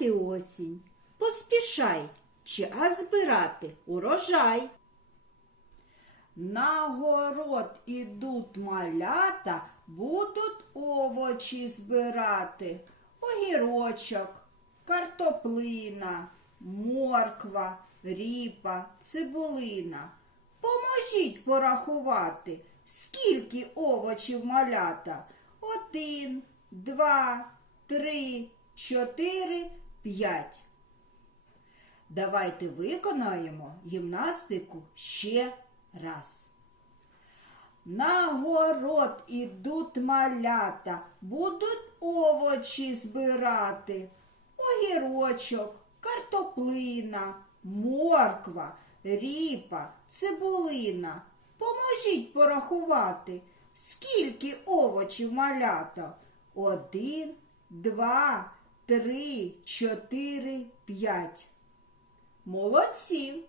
От осінь. Поспішай, час збирати урожай. На город ідуть малята, будуть овочі збирати. Огірочок, картоплина, морква, ріпа, цибулина. Поможіть порахувати, скільки овочів малята. Один, два, три, чотири, п'ять. Давайте виконаємо гімнастику ще раз. На город ідуть малята, будуть овочі збирати. Огірочок, картоплина, морква, ріпа, цибулина. Поможіть порахувати, скільки овочів малята. Один, два, три, чотири, п'ять. Молодці!